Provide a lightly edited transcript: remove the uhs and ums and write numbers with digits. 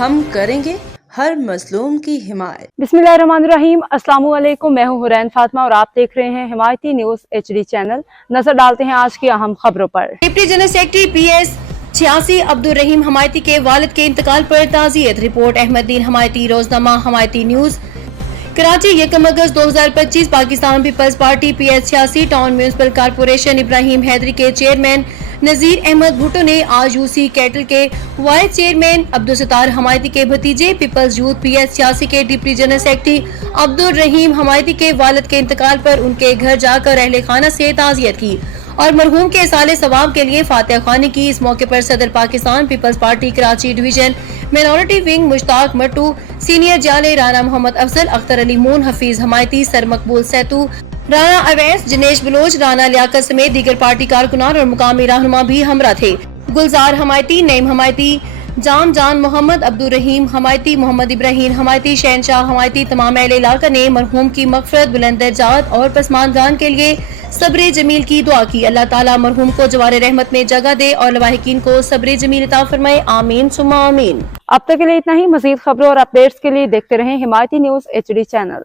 ہم کریں گے ہر مظلوم کی حمایت۔ बिस्मिल्लाहिर्रहमानिर्रहीम। अस्सलाम वालेकुम। मैं हूं हुरैन फातिमा और आप देख रहे हैं हिमायती न्यूज HD चैनल। नजर डालते हैं आज की अहम खबरों पर। Deputy general secretary PS 86 Abdul Rahim Hamayati के वालिद के इंतकाल पर ताज़ियत। रिपोर्ट अहमदीन हमायती, रोजनामा हमायती न्यूज। कराची 1 अगस्त 2025। Pakistan peoples party PS 86 town municipal corporation Ibrahim Hyderi के चेयरमैन नजीर अहमद भुट्टो ने आज UC कैटल के वाइस चेयरमैन अब्दुल सत्तार हमायती के भतीजे पीपल्स यूथ PS 86 के deputy general secretary Abdul Rahim Hamayati के वालिद के इंतकाल पर उनके घर जाकर अहले खाना से ताज़ियत की और मरहूम के साले सवाब के लिए फातिहा ख्वानी की। इस मौके पर सदर Pakistan peoples Party Karachi division minority wing Mushtaq Mattu, senior जाले राना मोहम्मद अफजल, अख्तर अली मून, हफीज हमायती, सर मकबूल सैतू, राना अवैस, जिनेश बलोच, राना लियाकत समेत दीगर पार्टी कारकुनान और मुकामी रहनुमा भी हमरा थे। गुलजार हमायती, नईम हमायती, जान मोहम्मद, अब्दुल रहीम हमायती, मोहम्मद इब्राहिम हमायती, शहनशाह हमायती, तमाम अहले इलाका ने मरहूम की मगफरत, बुलंद दर्जात और पसमानदान के लिए सब्र जमील की दुआ की। अल्लाह ताला मरहूम को जवार रहमत में जगह दे और लवाहिकीन को सब्र जमील अता फरमाए। आमीन सुम्मा आमीन। अब तक के लिए इतना ही। मजीद खबरों और अपडेट्स के लिए देखते रहें हिमायती न्यूज HD चैनल।